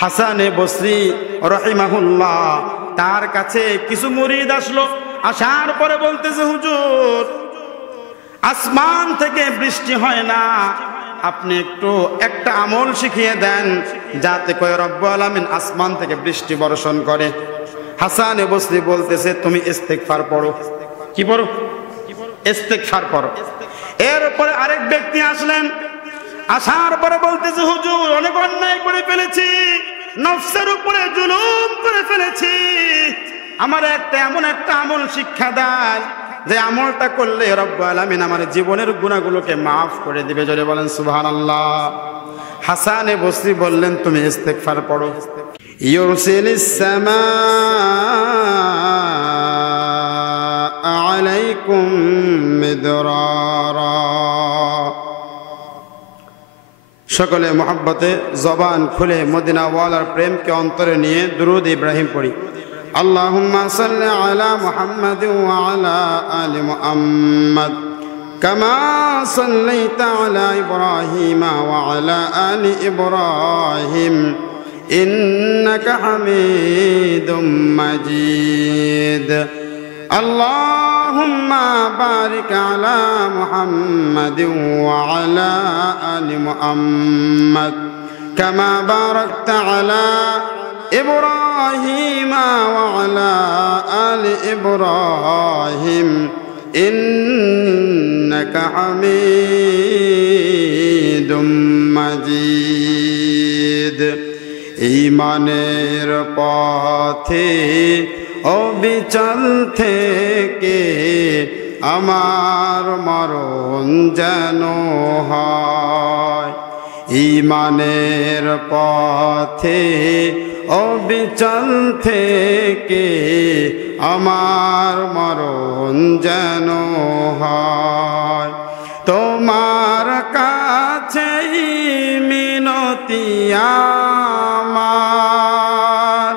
হাসানে বসরি রাহিমাহুল্লাহ তার কাছে কিছু মুরিদ আসলো, আসার পরে বলতেছে, হুজুর আসমান থেকে বৃষ্টি হয় না, আপনি একটু একটা আমল শিখিয়ে দেন যাতে করে রব্বুল আলামিন আসমান থেকে বৃষ্টি বর্ষণ করে। হাসানে বসরি বলতেছে, তুমি ইস্তেগফার পড়ো। কি পড়ো? ইস্তেগফার পড়ো। এরপরে আরেক ব্যক্তি আসলেন, আসার পরে বলতেছে, হুজুর অনেক অন্যায় করে ফেলেছি, নফসের উপরে জুলুম করে ফেলেছি, আমার এমন একটা আমল শিক্ষা দেন যে আমলটা করলে রব্বুল আলামিন আমার জীবনের গুনাহগুলোকে মাফ করে দিবে। জোরে বলেন সুবহানাল্লাহ। হাসানে বসরি বললেন, তুমি ইস্তেগফার পড়ো। ইউরসিলিস সামাআ আলাইকুম মিদরারা। সকলে মোহাব্বতে জবান খুলে মদিনা ওয়ালার প্রেমকে অন্তরে নিয়ে দুরূদ ইব্রাহিম পড়ি। আল্লাহুম্মা সাল্লি আলা মুহাম্মাদিন ওয়া আলা আলি মুহাম্মাদ কামা সাল্লাইতা আলা ইব্রাহিম ওয়া আলা আলি ইব্রাহিম ইন্নাকা হামিদুম মাজিদ। আল্লাহুম্মা বারিক আলা মুহাম্মাদিন ওয়া আলা আলি মুহাম্মাদ কামা বারাকতা আলা ইব্রাহিম ওয়া আলা আলি ইব্রাহিম ইন্নাকা হামিদুম মাজিদ। ঈমানের পথে অবিচল থেকে আমার মরণ যেন হয়, ঈমানের পথে অবিচল থেকে আমার মরণ যেন হয়। তোমার কাছে মিনতি আমার,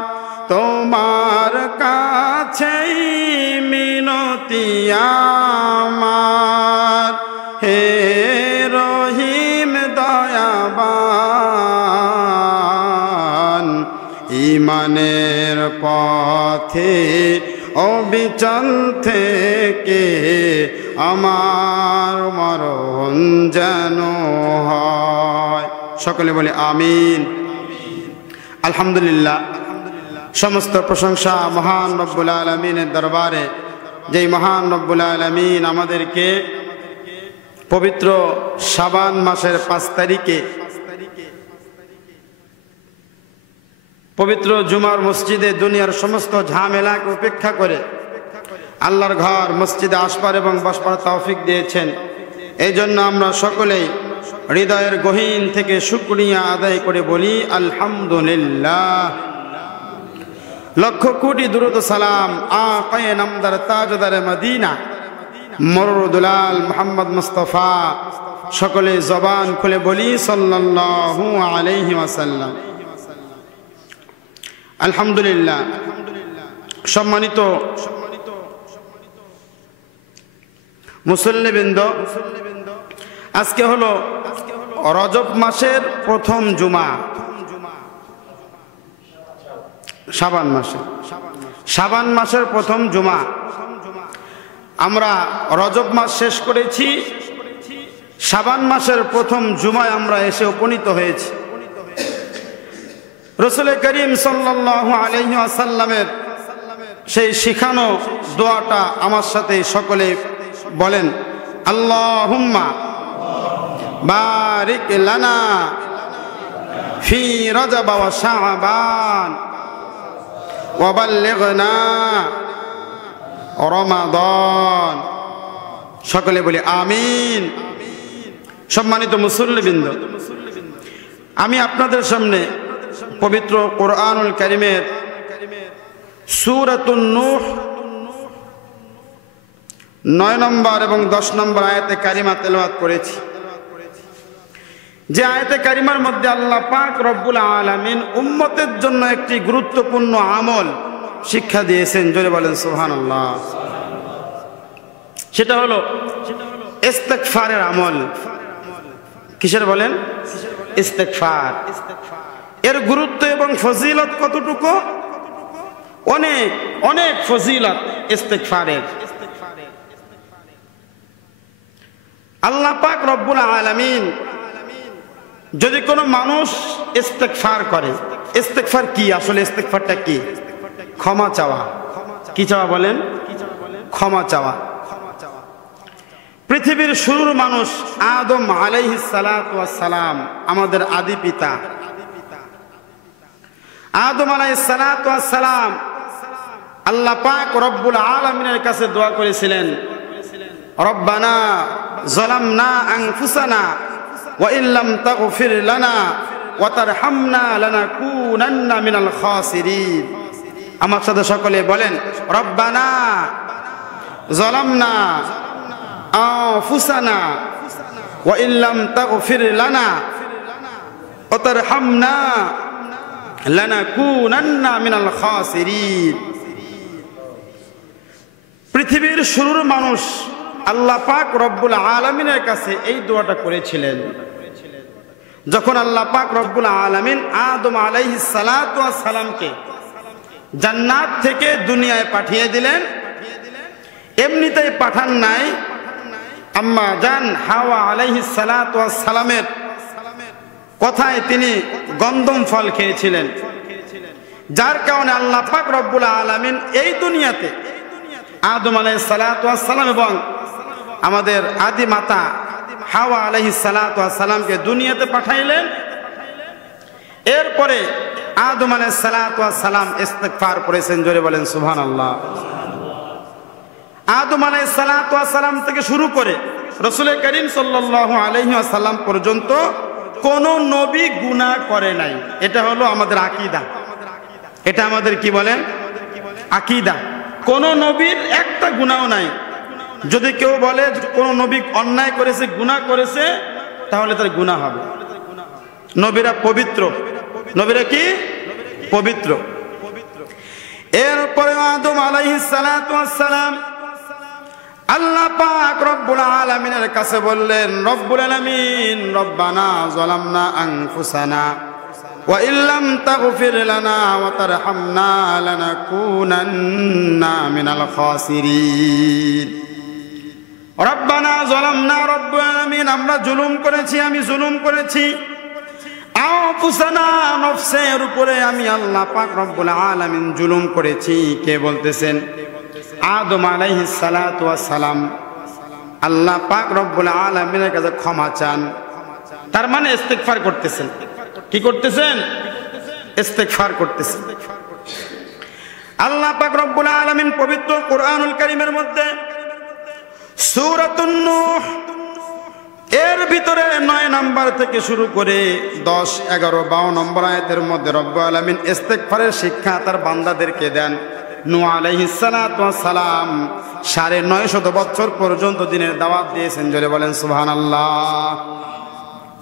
তোমার কাছে মিনতি আমার, হে রহিম দয়াবান। ঈমানের পথে অবিচল থেকে আমার মরণ যেন হয়। সকলে বলে আমিন। আলহামদুলিল্লাহ, সমস্ত প্রশংসা মহান রব্বুল আলামিনের দরবারে, যেই মহান রব্বুল আলামিন আমাদেরকে পবিত্র শাবান মাসের 5 তারিখে পবিত্র জুমার মসজিদে দুনিয়ার সমস্ত ঝামেলাকে উপেক্ষা করে আল্লাহর ঘর মসজিদে আসবার এবং বসবার তৌফিক দিয়েছেন। এই জন্য আমরা সকলেই হৃদয়ের গহীন থেকে শুকরিয়া আদায় করে বলি আলহামদুলিল্লাহ। লক্ষ কোটি দুরূদ সালাম আকায়ে নামদার তাজদার মদিনা মরুদুলাল মুহাম্মদ মুস্তাফা, সকলে জবান খুলে বলি সাল্লাল্লাহু আলাইহি ওয়াসাল্লাম। আলহামদুলিল্লাহ। সম্মানিত মুসল্লিবৃন্দ, আজকে হলো রজব মাসের প্রথম জুমা, শাবান মাসের প্রথম জুমা। আমরা রজব মাস শেষ করেছি, শাবান মাসের প্রথম জুমায় আমরা এসে উপনীত হয়েছি। রাসূল করিম সাল্লাল্লাহু আলাইহি ওয়াসাল্লামের সেই শিখানো দোয়াটা আমার সাথে সকলে বলেন, আল্লাহুম্মা বারিক লানা ফি রজব ওয়া শাবান ওয়া বাল্লিগনা রমাদান। সকলে বলি আমিন। সম্মানিত মুসল্লিবৃন্দ, আমি আপনাদের সামনে পবিত্র কোরআনুল কারীমের সূরাতুন নূহ 9 নম্বর এবং 10 নম্বর আয়াতে কারিমা তেলাওয়াত করেছি। যে আয়াতে কারিমার মধ্যে আল্লাহ পাক রব্বুল আলামিন উম্মতের জন্য একটি গুরুত্বপূর্ণ আমল শিক্ষা দিয়েছেন। জোরে বলেন সুবহানাল্লাহ। সেটা হলো ইস্তেগফারের আমল। কিসের বলেন? ইস্তেগফার। এর গুরুত্ব এবং ফজিলত কতটুকু? অনেক অনেক ফজিলত ইস্তিগফারের। আল্লাহ পাক রব্বুল আলামিন যদি কোনো মানুষ ইস্তিগফার করে, ইস্তিগফার কি আসলে? ইস্তিগফারটা কি? ক্ষমা চাওয়া। কি চাওয়া বলেন? ক্ষমা চাওয়া। পৃথিবীর শুরুর মানুষ আদম আলাইহিস সালাতু ওয়াস সালাম, আমাদের আদি পিতা আদম আলাইহিস সালাতু ওয়াস সালাম আল্লাহ পাক রব্বুল আলামিনের কাছে দোয়া করেছিলেন, রব্বানা যালামনা আনফুসানা ওয়া ইল্লাম তাগফির লানা ওয়া তারহামনা লানাকুনান্না মিনাল খাসিরিন। আমার সাথে সকলে বলেন, রব্বানা যালামনা আনফুসানা ওয়া ইল্লাম তাগফির লানা ওয়া তারহামনা লানাকুনান্না মিনাল খাসিরিন। পৃথিবীর শুরুর মানুষ আল্লাহ পাক রব্বুল আলামিনের কাছে এই দোয়াটা করেছিলেন। যখন আল্লাহ পাক রব্বুল আলামিন আদম আলাইহিস সালাতু ওয়াস সালামকে জান্নাত থেকে দুনিয়ায় পাঠিয়ে দিলেন, এমনিতেই পাঠান নাই, আম্মা জান হাওয়া আলাইহিস সালাতু ওয়াস সালামের কথায় তিনি গন্ধম ফল খেয়েছিলেন, যার কারণে আল্লাহ পাক রব্বুল আলামিন এই দুনিয়াতে আদম আলাইহিস সালাতু ওয়াস সালাম এবং আমাদের আদি মাতা হাওয়া আলাইহিস সালাতু ওয়াস সালামকে দুনিয়াতে পাঠাইলেন। এরপরে আদম আলাইহিস সালাতু ওয়াস সালাম ইস্তিগফার করেছেন, জোরে বলেন সুবহানাল্লাহ। আদম আলাইহিস সালাতু ওয়াস সালাম থেকে শুরু করে রাসূল করিম সাল্লাল্লাহু আলাইহি ওয়াসাল্লাম পর্যন্ত কোন নবী গুনাহ করে নাই। এটা হলো আমাদের আকীদা। এটা আমাদের কি বলেন? আকীদা। কোন নবীর একটা গুনাহ নাই। যদি কেউ বলে কোন নবী অন্যায় করেছে, গুনাহ করেছে, তাহলে তার গুনাহ হবে। নবীরা পবিত্র। নবীরা কি? পবিত্র। এরপরে আদম আলাইহিস সালাতু ওয়াস সালাম আল্লাহ পাক রব্বুল আলামিনের কাছে বললেন, রব্বুল আলামিন রব্বানা যালামনা আনফুসানা ওয়া ইল্লাম তাগফির লানা ওয়া তারহামনা লানাকুনান্না মিনাল খাসিরিন। রব্বানা যালামনা, রব্বুল আলামিন আমরা জুলুম করেছি, আমি জুলুম করেছি, আনফুসানা নফসের উপরে আমি আল্লাহ পাক রব্বুল আলামিন জুলুম করেছি। কে বলতেছেন? আদম আলাইহিস সালাতু ওয়াস সালাম আল্লাহ পাক রব্বুল আলামিনের কাছে ক্ষমা চান। তার মানে ইস্তিগফার করতেছেন। কি করতেছেন? ইস্তিগফার করতেছেন। আল্লাহ পাক রব্বুল আলামিন পবিত্র কোরআনুল কারীমের মধ্যে সূরাতুন নূহ এর ভিতরে 9 নম্বর থেকে শুরু করে 10, 11, 12 নম্বর আয়াতের মধ্যে রব্বুল আলামিন ইস্তিগফারের শিক্ষা তার বান্দাদেরকে দেন। নূহ আলাইহিস সালাতু ওয়াস সালাম 950 বছর পর্যন্ত দিনের দাওয়াত দিয়েছেন, জোরে বলেন সুবহানাল্লাহ।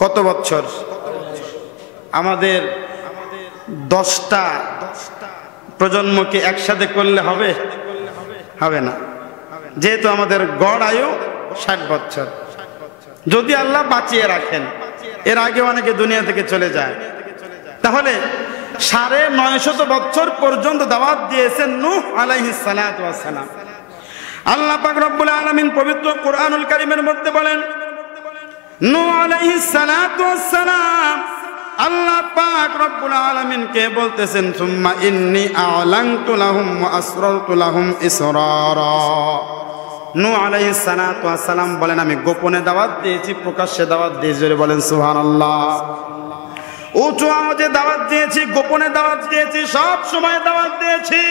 কত বছর? আমাদের 10টা প্রজন্মকে একসাথে করলে হবে? হবে না, যেহেতু আমাদের গড় আয়ু 60 বছর। যদি আল্লাহ বাঁচিয়ে রাখেন, এর আগে অনেকে দুনিয়া থেকে চলে যায়, তাহলে 950 বছর পর্যন্ত দাওয়াত দিয়েছেন নূহ আলাইহিস সালাতু ওয়াস সালাম। আল্লাহ পাক রব্বুল আলামিন পবিত্র কোরআনুল কারীমের মধ্যে বলেন, নূহ আলাইহিস সালাতু ওয়াস সালাম আল্লাহ পাক রব্বুল আলামিন কে বলতেছেন, সুম্মা ইন্নী আ'লানতু লাহুম ওয়া আসরারতু লাহুম ইসরারা। নূহ আলাইহিস সালাতু ওয়াস সালাম বলেন, আমি গোপনে দাওয়াত দিয়েছি, প্রকাশ্যে দাওয়াত দিয়েছি, জোরে বলেন সুবহানাল্লাহ। উঁচু আওয়াজে দাওয়াত দিয়েছি, গোপনে দাওয়াত দিয়েছি, সব সময় দাওয়াত দিয়েছি।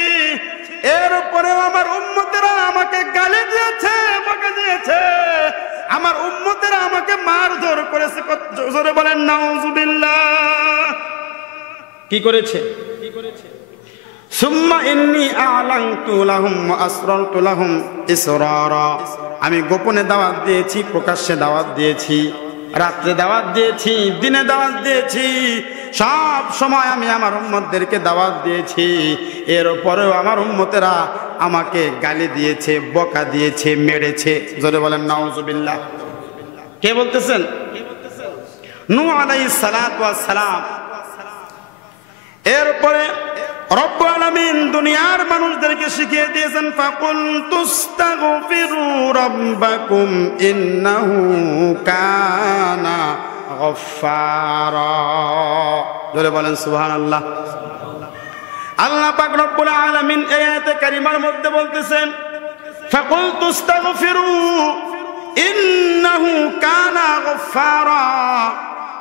এরপরেও আমার উম্মতেরা আমাকে গালি দিয়েছে, বকা দিয়েছে, আমার উম্মতেরা আমাকে মারধর করেছে। জোরে বলেন নাউজুবিল্লাহ। কি করেছে? সুম্মা ইন্নী আ'লানতু লাহুম ওয়া আসরারতু লাহুম ইসরারা। আমি গোপনে দাওয়াত দিয়েছি, প্রকাশ্যে দাওয়াত দিয়েছি, রাত্রে দাওয়াত দিয়েছি, দিনে দাওয়াত দিয়েছি, সব সময় আমি আমার উম্মতদেরকে দাওয়াত দিয়েছি। এরপরেও আমার উম্মতেরা আমাকে গালি দিয়েছে, বকা দিয়েছে, মেরেছে। জোরে বলেন নাউজুবিল্লাহ। কে বলতেছেন? নূহ আলাইহিস সালাতু ওয়াস সালাম এরপরে রব্বুল আলামিন দুনিয়ার মানুষদেরকে শিখিয়ে দিয়েছেন ফাকুল তুস্তাগফিরু রাব্বাকুম ইন্নাহু কানা গফফারা। জোরে বলেন সুবহানাল্লাহ। আল্লাহ পাক রব্বুল আলামিন এই আয়াতে কারিমার মধ্যে বলতেছেন ফাকুল তুস্তাগফিরু ইন্নাহু কানা গফফারা।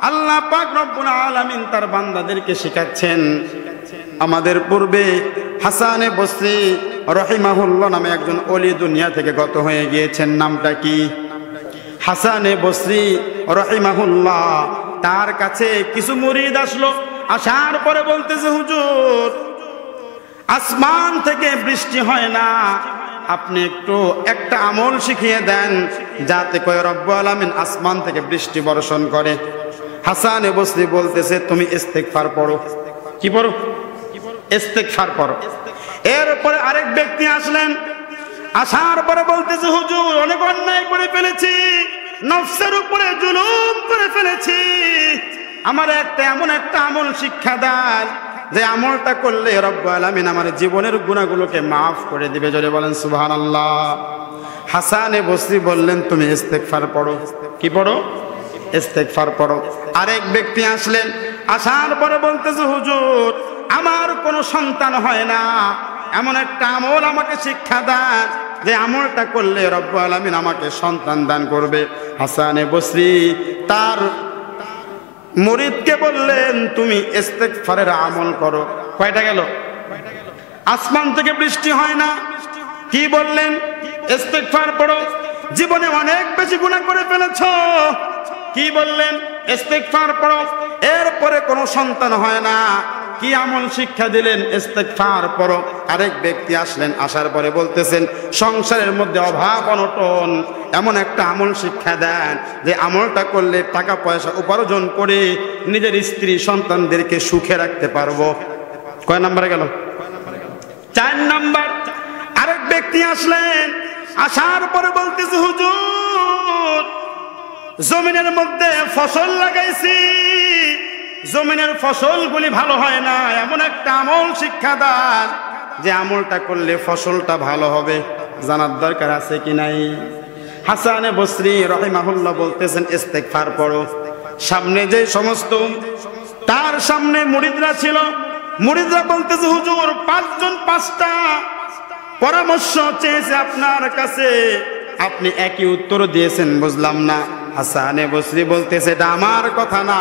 আল্লাহ পাক রব্বুল আলামিন তার বান্দাদেরকে শেখাচ্ছেন। আমাদের পূর্বে হাসানে বসরি রহিমাহুল্লাহ নামে একজন ওলি দুনিয়া থেকে গত হয়ে গিয়েছেন। নামটা কি? হাসানে বসরি রহিমাহুল্লাহ। তার কাছে কিছু মুরিদ আসলো, আসার পরে বলতেছে হুজুর আসমান থেকে বৃষ্টি হয় না, আপনি একটু একটা আমল শিখিয়ে দেন যাতে করে রব্বুল আলামিন আসমান থেকে বৃষ্টি বর্ষণ করে। হাসানে বসরি বলতেছে তুমি ইস্তেগফার পড়ো। কি পড়ো? ইস্তেগফার পড়ো। এরপরে আরেক ব্যক্তি আসলেন, আসার পরে বলতেছে হুজুর অনেক অন্যায় করে ফেলেছি, নফসের উপরে জুলুম করে ফেলেছি, আমার এমন একটা আমল শিক্ষা দেন যে আমলটা করলে রব্বুল আলামিন আমার জীবনের গুনাহগুলোকে মাফ করে দিবে। জোরে বলেন সুবহানাল্লাহ। হাসানে বসরি বললেন তুমি ইস্তেগফার পড়ো। কি পড়ো? ইস্তেগফার পড়ো। আরেক ব্যক্তি আসলেন, আসার পরে বলতেছে হুজুর আমার কোনো সন্তান হয় না, এমন একটা আমল আমাকে শিক্ষা দেন যে আমলটা করলে রব্বুল আলামিন আমাকে সন্তান দান করবে। হাসানে বসরি তার মুরিদকে বললেন তুমি ইস্তেগফারের আমল করো। কয়টা গেল? আসমান থেকে বৃষ্টি হয় না, কি বললেন? ইস্তেগফার পড়ো। জীবনে অনেক বেশি গুনাহ করে ফেলেছো, কি বললেন? ইস্তেগফার পড়ো। এরপরে কোনো সন্তান হয় না, কি আমল শিক্ষা দিলেন? ইস্তেগফার পড়ো। আরেক ব্যক্তি আসলেন, আসার পরে বলতেছেন সংসারের মধ্যে অভাব অনটন, এমন একটা আমল শিক্ষা দেন যে আমলটা করলে টাকা পয়সা উপার্জন করে নিজের স্ত্রী সন্তানদেরকে সুখে রাখতে পারবো। কয় নম্বরে গেল? 4 নাম্বার। আরেক ব্যক্তি আসলেন, আসার পরে বলতেছে হুজুর জমিনের মধ্যে ফসল লাগাইছি, জমিনের ফসলগুলি ভালো হয় না, এমন একটা আমল শিক্ষা দেন যে আমলটা করলে ফসলটা ভালো হবে। জানার দরকার আছে কি নাই? হাসানে বসরি রহিমাহুল্লাহ বলতেছেন ইস্তেগফার পড়ো। সামনে যে সমস্ত তার সামনে মুরিদরা ছিল, মুরিদরা বলতেছে হুজুর 5 জন 5টা পরামর্শ চেয়েছে আপনার কাছে, আপনি একই উত্তর দিয়েছেন, বুঝলাম না। হাসানে বসরি বলতেছে এটা আমার কথা না,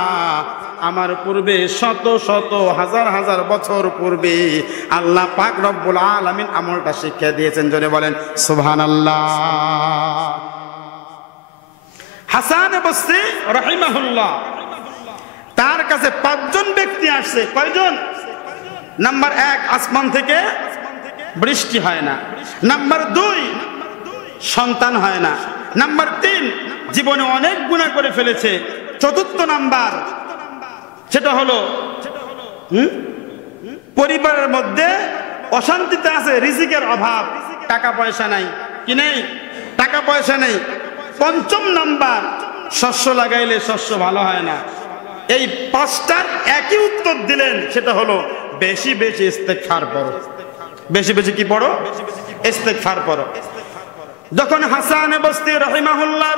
আমার পূর্বে শত শত হাজার হাজার বছর পূর্বে আল্লাহ পাক রব্বুল আলামিন আমলটা শিক্ষা দিয়েছেন। জোরে বলেন সুবহানাল্লাহ। হাসানে বসরি রাহিমাহুল্লাহ তার কাছে 5 জন ব্যক্তি আসছে। কয়জন? নাম্বার 1 আসমান থেকে বৃষ্টি হয় না, নাম্বার 2 সন্তান হয় না, নাম্বার 3 জীবনে অনেক গুনাহ করে ফেলেছে, চতুর্থ নাম্বার সেটা হলো পরিবারের মধ্যে অশান্তিতে আছে, রিজিকের অভাব, টাকা পয়সা নাই। কি নেই? টাকা পয়সা নেই। 5ম নাম্বার শস্য লাগাইলে শস্য ভালো হয় না। এই 5টার একই উত্তর দিলেন, সেটা হলো বেশি বেশি ইস্তেগফার পড়ো। বেশি বেশি কি পড়ো? ইস্তেগফার পড়ো। যখন হাসানে বসরি রাহিমাহুল্লাহ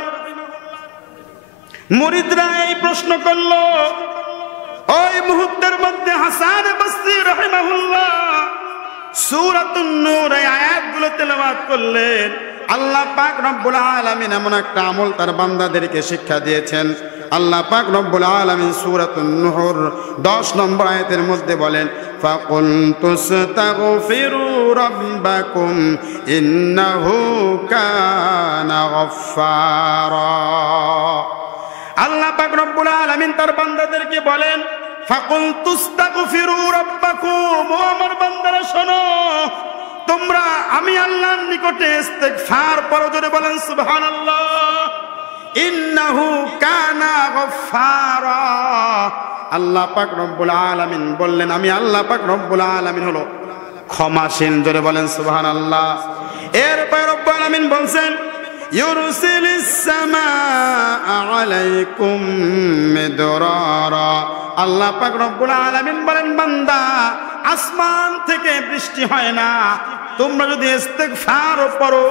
মুরিদরা এই প্রশ্ন করলো, ওই মুহূর্তের মধ্যে হাসানে বসরি রাহিমাহুল্লাহ সূরাতুন নূর এই আয়াতগুলো তেলাওয়াত করলেন। আল্লাহ পাক রব্বুল আলামিন এমন একটা আমল তার বান্দাদেরকে শিক্ষা দিয়েছেন। আল্লাহ পাক রব্বুল আলামিন সূরাতুন নূর 10 নম্বর আয়াতের মধ্যে বলেন ফাকুল তুস্তাগফিরু রাব্বাকুম ইন্নাহু কানা গফফারা। আল্লাহ পাক রব্বুল আলামিন তার বান্দাদেরকে বলেন ফাকুল তুস্তাগফিরু রাব্বাকুম, ও আমার বান্দারা শোনো, তোমরা আমি আল্লাহর নিকটে ইস্তেগফার পড়ো। জোরে বলেন সুবহানাল্লাহ। ইন্নাহু কানা গফফারা। আল্লাহ পাক রব্বুল আলামিন বললেন আমি আল্লাহ পাক রব্বুল আলামিন হলো ক্ষমাশীল। জোরে বলেন সুবহানাল্লাহ। এরপর রব্বুল আলামিন বলছেন ইউরসিলিস সামাআ আলাইকুম মিদরারা। আল্লাহ পাক রব্বুল আলামিন বলেন বান্দা আসমান থেকে বৃষ্টি হয় না, তোমরা যদি ইস্তিগফার করো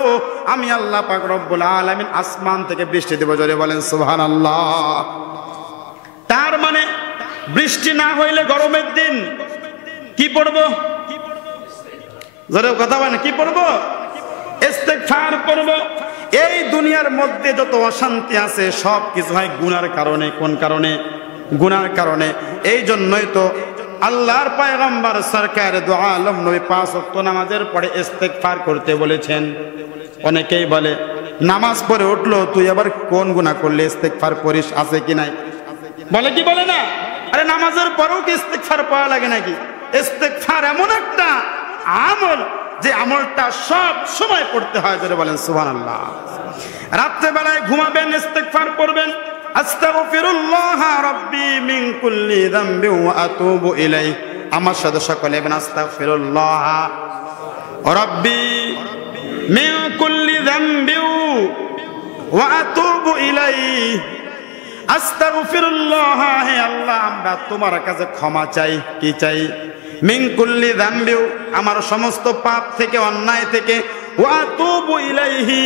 আমি আল্লাহ পাক রব্বুল আলামিন আসমান থেকে বৃষ্টি দেব। জোরে বলেন সুবহানাল্লাহ। তার মানে বৃষ্টি না হইলে গরমের দিন কি পড়বো? জোরে কথা বলেন, কি পড়বো? ইস্তিগফার করব। এই দুনিয়ার মধ্যে যত অশান্তি আছে সব কিছু হয় গুনার কারণে। কোন কারণে? গুনার কারণে। এই জন্যই তো আল্লাহর পয়গম্বর সরকার দু আলম নবী 5 ওয়াক্ত নামাজের পরে ইস্তিগফার করতে বলেছেন। অনেকেই বলে নামাজ পড়ে উঠলো তুই আবার কোন গুনাহ করলে ইস্তিগফার করিস, আছে কি নাই? বলে কি বলে না? আরে নামাজের পরেও কি ইস্তিগফার পাওয়া লাগে নাকি? ইস্তিগফার এমন একটা আমল যে আমলটা সব সময় করতে হয়। জোরে বলেন সুবহানাল্লাহ। রাতে বেলায় ঘুমাবেন ইস্তিগফার করবেন, আস্তাগফিরুল্লাহ রাব্বি মিন কুল্লি যামবি ওয়া আতুবু ইলাইহি। আমার সাথে সকলে বলেন আস্তাগফিরুল্লাহ রাব্বি মিন কুল্লি যামবি ওয়া আতুবু ইলাইহি। আস্তাগফিরুল্লাহ, হে আল্লাহ আমরা তোমার কাছে ক্ষমা চাই। কি চাই? মিন কুল্লি যামবি, আমার সমস্ত পাপ থেকে অন্যায় থেকে, ওয়া আতুবু ইলাইহি,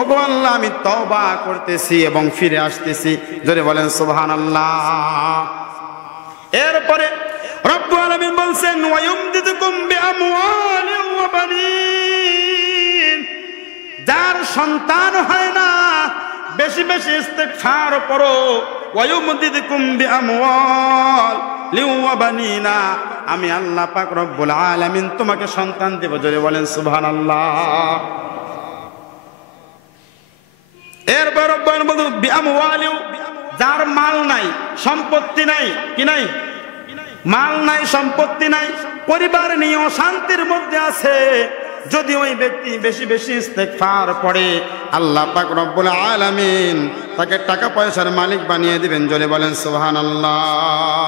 ওগো আল্লাহ আমি তওবা করতেছি এবং ফিরে আসতেছি। জোরে বলেন সুবহানাল্লাহ। এরপরে রব্বুল আলামিন বলছেন ওয়া ইউমদিদুকুম বিআমওয়ালিন ওয়া বানিন। যার সন্তান হয় না বেশি বেশি ইস্তিগফার করো। ওয়া ইউমদিদুকুম বিআমওয়ালিন ওয়া বানিনা, আমি আল্লাহ পাক রব্বুল আলামিন তোমাকে সন্তান দেব। জোরে বলেন সুবহানাল্লাহ। এরপর রব্বুল বলুন বিআমওয়ালিন, যার মাল নাই সম্পত্তি নাই, কি নাই? মাল নাই সম্পত্তি নাই, পরিবার নিয়ে অশান্তির মধ্যে আছে, যদি ওই ব্যক্তি বেশি বেশি ইস্তিগফার পড়ে আল্লাহ পাক রব্বুল আলামিন তাকে টাকা পয়সার মালিক বানিয়ে দিবেন। জোরে বলেন সুবহানাল্লাহ।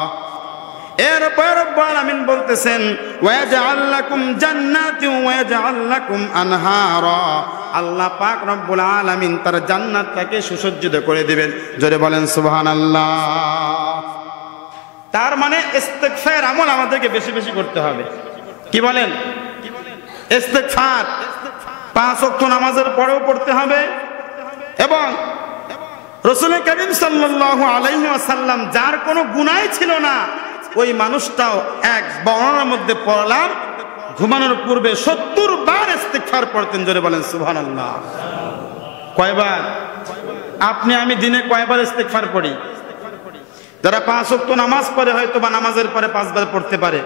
এরপর রব্বুল আলামিন বলতেছেন ওয়াজআল লাকুম জান্নাতিন ওয়াজআল লাকুম আনহারা, আল্লাহ পাক রব্বুল আলামিন তার জান্নাতটাকে সুসজ্জিত করে দিবেন। জোরে বলেন সুবহানাল্লাহ। তার মানে ইস্তিগফার আমল আমাদেরকে বেশি বেশি করতে হবে। কি বলেন? ইস্তিগফার 5 ওয়াক্ত নামাজের পরেও পড়তে হবে। এবং রাসূল করিম সাল্লাল্লাহু আলাইহি ওয়াসাল্লাম যার কোনো গুনাহ ছিল না ওই মানুষটাও এক বর্ণনার মধ্যে পড়লাম ঘুমানোর পূর্বে 70 বার ইস্তিগফার পড়তেন। জোরে বলেন সুবহানাল্লাহ। কয়বার? আপনি আমি দিনে কয়বার ইস্তিগফার পড়ি? যারা 5 ওয়াক্ত নামাজ পড়ে হয়তো বা নামাজের পরে 5 বার পড়তে পারে,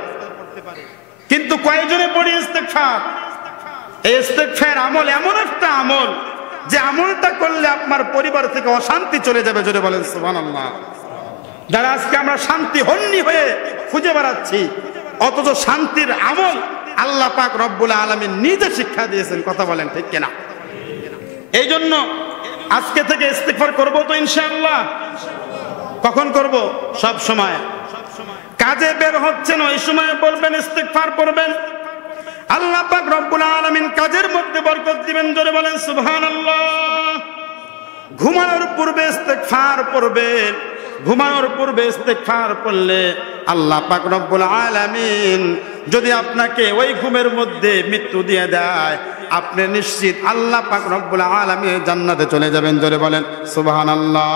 কিন্তু কয়জনে পড়ি ইস্তিগফার? এই ইস্তিগফার আমল এমন একটা আমল যে আমলটা করলে আপনার পরিবার থেকে অশান্তি চলে যাবে। জোরে বলেন সুবহানাল্লাহ। যারা আজকে আমরা শান্তি হন্নি হয়ে খুঁজে বেড়াচ্ছি, অথচ শান্তির আমল আল্লাহ পাক রব্বুল আলামিন নিজে শিক্ষা দিয়েছেন। কথা বলেন ঠিক কিনা? এই জন্য আজকে থেকে ইস্তিগফার করবো তো ইনশাআল্লাহ। কখন করব? সব সময়। কাজে বের হচ্ছেন ওই সময় বলবেন ইস্তিগফার করবেন, আল্লাহ পাক রব্বুল আলামিন কাজের মধ্যে বরকত দিবেন। জোরে বলেন সুবহানাল্লাহ। ঘুমানোর পূর্বে ইস্তিগফার পড়বেন, ঘুমানোর পূর্বে ইস্তিগফার পড়লে আল্লাহ পাক রব্বুল আলামিন যদি আপনাকে ওই ঘুমের মধ্যে মৃত্যু দিয়ে দেয় আপনি নিশ্চিত আল্লাহ পাক রব্বুল আলামিন জান্নাতে চলে যাবেন। জোরে বলেন সুবহানাল্লাহ।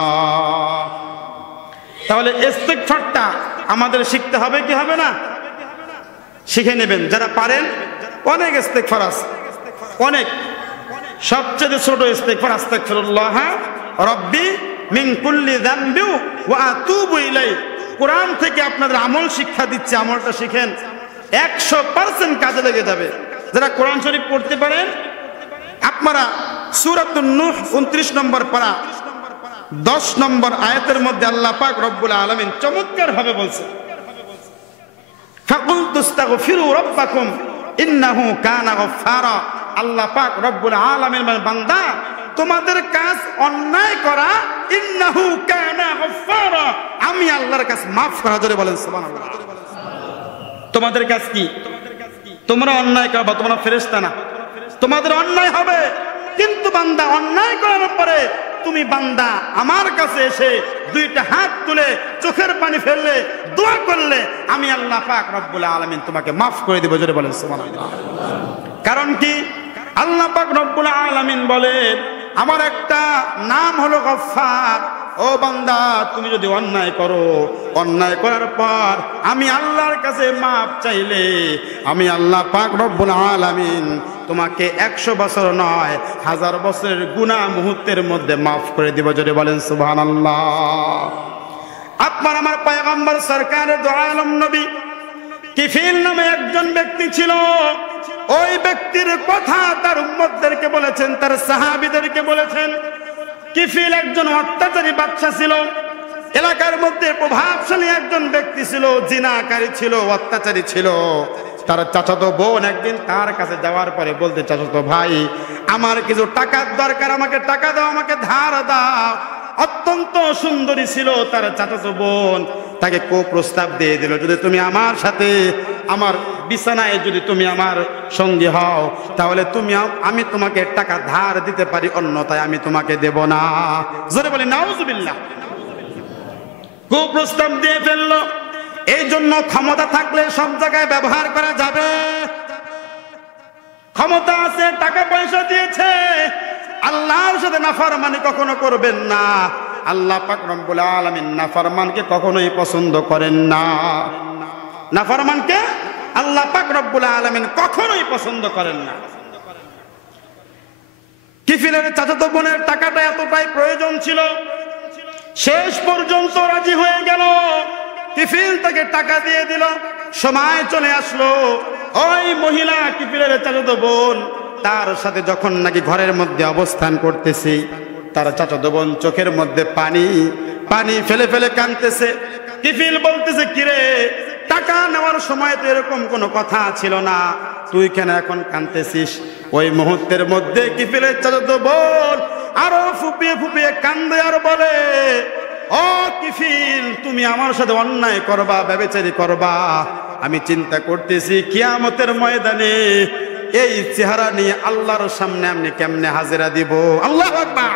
তাহলে ইস্তিগফারটা আমাদের শিখতে হবে কি হবে না? শিখে নেবেন। যারা পারেন, অনেক ইস্তিগফার আছে, অনেক। সবচেয়ে ছোট ইস্তিগফার আস্তাগফিরুল্লাহ রাব্বি মিন কুল্লি যামবি ওয়া আতুবু ইলাইহি। কোরআন থেকে আপনাদের আমল শিক্ষা দিচ্ছে, আমলটা শিখেন, 100% কাজে লেগে যাবে। যারা কোরআন শরীফ পড়তে পারেন আপনারা সূরাতুন নূহ 29 নম্বর পারা 10 নম্বর আয়াতের মধ্যে আল্লাহ পাক রব্বুল আলামিন চমৎকার ভাবে বলছেন ফাকুলতু আস্তাগফিরু রাব্বাকুম ইন্নাহু কানা গফফারা। আল্লাহ পাক রব্বুল আলামিন বলেন বান্দা তোমাদের কাজ অন্যায় করা, ইন্নাহু কানা গফফারা, আমি আল্লাহর কাছে maaf করা। জোরে বলেন সুবহানাল্লাহ। তোমাদের কাজ কি? তোমরা অন্যায় করবা, তোমরা ফেরেশতা না, তোমাদের অন্যায় হবে। কিন্তু বান্দা অন্যায় করার পরে তুমি বান্দা আমার কাছে এসে দুইটা হাত তুলে চোখের পানি ফেললে, দোয়া করলে, আমি আল্লাহ পাক রব্বুল আলামিন তোমাকে মাফ করে দেব। জোরে বলেন সুবহানাল্লাহ। কারণ কি? আল্লাহ পাক রব্বুল আলামিন বলেন, আমার একটা নাম হলো গফফার। ও বান্দা, তুমি যদি অন্যায় করো, অন্যায় করার পর আমি আল্লাহর কাছে মাপ চাইলে, আমি আল্লাহ পাক রব্বুল আলামিন তোমাকে 100 বছর নয় 1000 বছরের গুনাহ মুহূর্তের মধ্যে মাফ করে দিব। জোরে বলেন সুবহানাল্লাহ। আপনার আমার পয়গম্বর সরকারে দু আলম নবী কিফিল নামে একজন ব্যক্তি ছিল। ওই ব্যক্তির কথা তার উম্মতদেরকে বলেছেন, তার সাহাবীদেরকে বলেছেন। কিফিল একজন অত্যাচারী বাদশা ছিল, এলাকার মধ্যে প্রভাবশালী একজন ব্যক্তি ছিল, জিনাকারী ছিল, অত্যাচারী ছিল। তার চাচাতো বোন একদিন তার কাছে যাওয়ার পরে বলতে, চাচাতো ভাই, আমার কিছু টাকার দরকার, আমাকে টাকা দাও, আমাকে ধার দাও। অত্যন্ত সুন্দরী ছিল তার চাচাতো বোন, তাকে প্রস্তাব দিয়ে দিল, যদি তুমি আমার সাথে আমার বিছানায় যদি তুমি আমার সঙ্গী হও, তাহলে আমি তোমাকে টাকা ধার দিতে পারি, অন্যথায় আমি তোমাকে দেব না। জোরে বলি নাউজুবিল্লাহ। প্রস্তাব দিয়ে ফেললো। এই জন্য ক্ষমতা থাকলে সব জায়গায় ব্যবহার করা যাবে। ক্ষমতা আছে, টাকা পয়সা দিয়েছে, আল্লাহর সাথে নাফরমানি কখনো করবেন না। আল্লাহ পাক রব্বুল আলামিন নাফরমানকে কখনোই পছন্দ করেন না। নাফরমানকে আল্লাহ পাক রব্বুল আলামিন কখনোই পছন্দ করেন না। কিফিলের চাচাতো বোনের টাকাটা এতটাই প্রয়োজন ছিল, শেষ পর্যন্ত রাজি হয়ে গেল। কিফিল তাকে টাকা দিয়ে দিল। সময় চলে আসলো, ওই মহিলা কিফিলের চাচাতো বোন তার সাথে যখন নাকি ঘরের মধ্যে অবস্থান করতেছে, তার চাচাতো বোন চোখের মধ্যে পানি পানি ফেলে ফেলে কাঁদতেছে। কিফিল বলতেছে, কিরে, টাকা নেওয়ার সময় তো এরকম কোনো কথা ছিল না, তুই কেন এখন কাঁদতেছিস? ওই মুহূর্তের মধ্যে কিফিলের চাচাতো বোন আরো ফুপিয়ে ফুপিয়ে কান্দে আর বলে, ও কিফিল, তুমি আমার সাথে অন্যায় করবা, ব্যভিচারী করবা। আমি চিন্তা করতেছি কিয়ামতের ময়দানে এই চেহারা নিয়ে আল্লাহর সামনে আমি কেমনে হাজিরা দিব। আল্লাহু আকবার।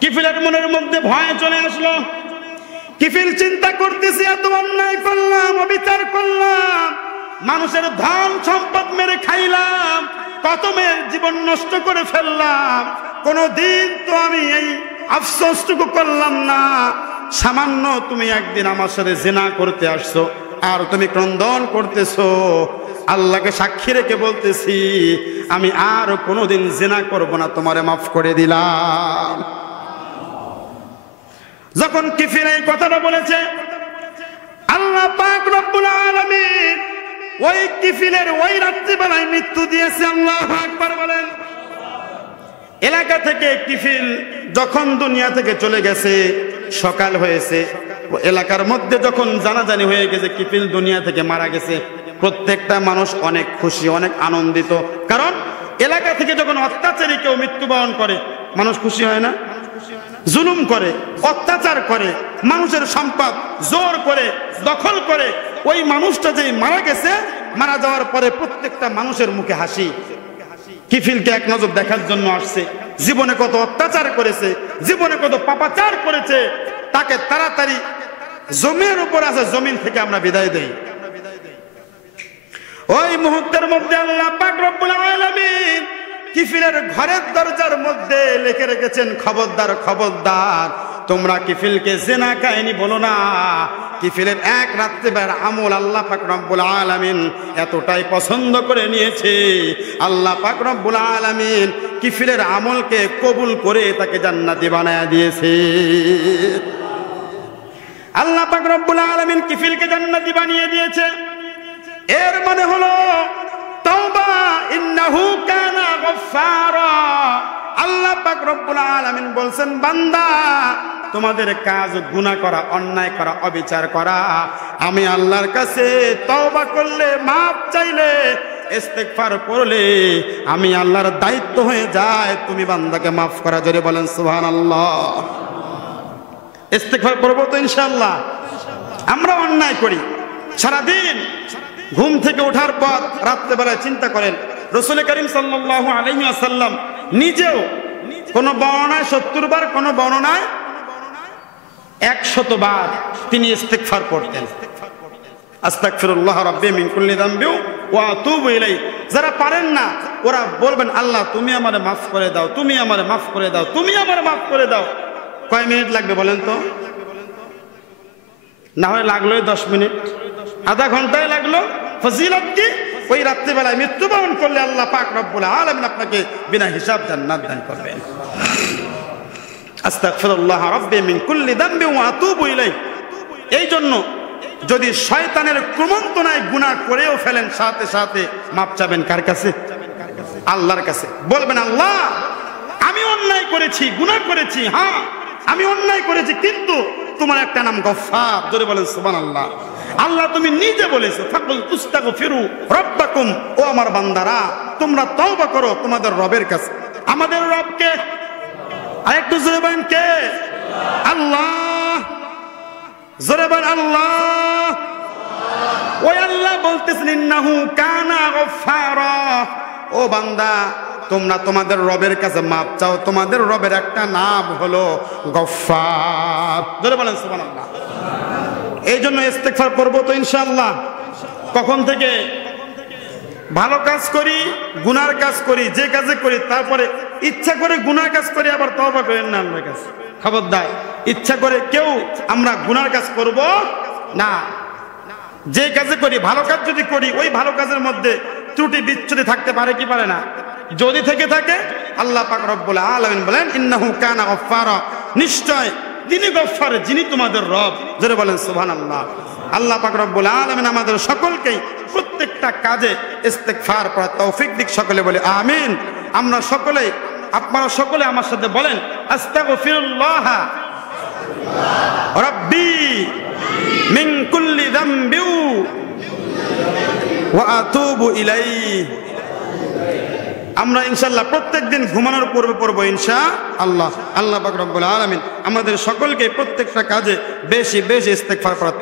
কিফিলের মনের মধ্যে ভয় চলে আসলো। কিফিল চিন্তা করতেছে, এত অন্যায় করলাম, অবিচার করলাম, মানুষের ধন সম্পদ মেরে খাইলাম, কত মেয়ের জীবন নষ্ট করে ফেললাম, কোনদিন তো আমি এই আফসোসটুকু করলাম না। সামান্য তুমি একদিন আমার সাথে জিনা করতে আসছো, আর তুমি ক্রন্দন করতেছো। আল্লাহকে সাক্ষী রেখে বলতেছি, আমি আর কোনোদিন জিনা করব না, তোমারে মাফ করে দিলাম। যখন কিফিল এই কথাটা বলেছে, আল্লাহ পাক রব্বুল আলামিন ওই কিফিলের ওই রাত্রিবেলায় মৃত্যু দিয়েছে। আল্লাহু আকবার বলেন। এলাকা থেকে কিফিল যখন দুনিয়া থেকে চলে গেছে, সকাল হয়েছে, এলাকার মধ্যে যখন জানাজানি হয়ে গেছে কিফিল দুনিয়া থেকে মারা গেছে, প্রত্যেকটা মানুষ অনেক খুশি, অনেক আনন্দিত। কারণ এলাকা থেকে যখন অত্যাচারী কেউ মৃত্যুবরণ করে, মানুষ খুশি হয় না? জুলুম করে, অত্যাচার করে, মানুষের সম্পদ জোর করে দখল করে, ওই মানুষটা যে মারা গেছে, মারা যাওয়ার পরে প্রত্যেকটা মানুষের মুখে হাসি। কিফিলকে এক নজর দেখার জন্য আসছে, জীবনে কত অত্যাচার করেছে, জীবনে কত পাপাচার করেছে, তাকে তাড়াতাড়ি জমির উপর আছে জমিন থেকে আমরা বিদায় দেই। ওই মুহূর্তের মধ্যে আল্লাহ পাক রব্বুল আলামিন কিফিলের ঘরের দরজার মধ্যে লিখে রেখেছেন, খবরদার খবরদার, তোমরা কিফিলকে জিনা কাহিনী বলো না। কিফিলের এক রাত্রিবেলার আমল আল্লাহ পাক রব্বুল আলামিন এতটাই পছন্দ করে নিয়েছে, আল্লাহ পাক রব্বুল আলামিন কিফিলের আমলকে কবুল করে তাকে জান্নাতি বানায়া দিয়েছে। আল্লাহ পাক রব্বুল আলামিন কিফিলকে জান্নাতি বানিয়ে দিয়েছে। এর মানে হলো তওবা, ইন্নাহু কানা গফফারা। আল্লাহ পাক রব্বুল আলামিন বলছেন, বান্দা, তোমাদের কাজ গুনাহ করা, অন্যায় করা, অবিচার করা, আমি আল্লাহর কাছে তওবা করলে, মাপ চাইলে, ইস্তেগফার করলে আমি আল্লাহর দায়িত্ব হয়ে যায় তুমি বান্দাকে মাফ করা। জোরে বলেন সুবহানাল্লাহ। ইস্তেগফার করব তো ইনশাআল্লাহ। আমরা অন্যায় করি সারাদিন, ঘুম থেকে ওঠার পর রাত্রেবেলায় চিন্তা করেন, রাসূল করিম সাল্লাল্লাহু আলাইহি ওয়াসাল্লাম নিজেও কোন বর্ণনায় 70 বার, কোন বর্ণনায় 100 বার তিনি ইস্তিগফার করতেন। আস্তাগফিরুল্লাহ রাব্বি মিন কুল্লি যামবি ওয়া আতুবু ইলাইহি। যারা পারেন না ওরা বলবেন, আল্লাহ তুমি আমারে মাফ করে দাও, তুমি আমারে মাফ করে দাও, তুমি আমারে মাফ করে দাও। কয় মিনিট লাগবে বলেন তো? না হয় লাগলোই 10 মিনিট, আধা ঘন্টায় লাগলো। ফজিলত কি? ওই রাত্রিবেলায় মৃত্যুবরণ করলে আল্লাহ পাক রব্বুল আলামিন আপনাকে বিনা হিসাব জান্নাত দান করবেন। আস্তাগফিরুল্লাহ রাব্বি মিন কুল্লি যামবি ওয়া আতুবু ইলাইহি। এই জন্য যদি শয়তানের কুমন্ত্রণায় গুনাহ করেও ফেলেন, সাথে সাথে মাপ চাবেন কার কাছে? আল্লাহর কাছে। বলবেন, আল্লাহ আমি অন্যায় করেছি, গুনাহ করেছি, হ্যাঁ আমি অন্যায় করেছি, কিন্তু তোমার একটা নাম গফফার। জোরে বলেন সুবহানাল্লাহ। আল্লাহ তুমি নিজে বলেছো, ফাকুল তুস্তাগফিরু রাব্বাকুম, ও আমার বান্দারা তোমরা তওবা করো তোমাদের রবের কাছে। আমাদের রবকে আরেকটু জোরে বলেন, কে? আল্লাহ। জোরে বলেন আল্লাহ। ওই আল্লাহ বলতেছেন, ইন্নাহু কানা গফফারা। ও বান্দা তোমরা তোমাদের রবের কাছে মাপ চাও, তোমাদের রবের একটা নাম হলো গফফার। জোরে বলেন সুবহানাল্লাহ। এই জন্য ইস্তিগফার করবো তো ইনশাআল্লাহ। কখন থেকে? ভালো কাজ করি, গুনার কাজ করি, যে কাজে করি, তারপরে ইচ্ছা করে গুনার কাজ করি, আবার তওবা করেন না আল্লাহর কাছে। খবরদার, ইচ্ছা করে কেউ আমরা গুনার কাজ করব না। যে কাজে করি, ভালো কাজ যদি করি, ওই ভালো কাজের মধ্যে ত্রুটি বিচ্ছুতি থাকতে পারে কি পারে না? যদি থেকে থাকে, আল্লাহ পাক রব্বুল আলামিন বলেন, ইন্নাহু কানা গফফারা, নিশ্চয় তিনি গফফার, যিনি তোমাদের রব। জোরে বলেন সুবহানাল্লাহ। আল্লাহ পাক রব্বুল আলামিন আমাদের সকলকেই প্রত্যেকটা কাজে ইস্তিগফার করার তৌফিক দিক। সকলে বলে আমিন। আমরা সকলে, আপনারা সকলে আমার সাথে বলেন, আস্তাগফিরুল্লাহ রাব্বি মিন কুল্লি যামবি ওয়া আতুবু ইলাইহি। আমরা ইনশাআল্লাহ প্রত্যেকদিন ঘুমানোর পূর্বে পড়বো ইনশাআল্লাহ। আল্লাহ পাক রব্বুল আলামিন আমাদের সকলকে প্রত্যেকটা কাজে বেশি বেশি ইস্তিগফার করার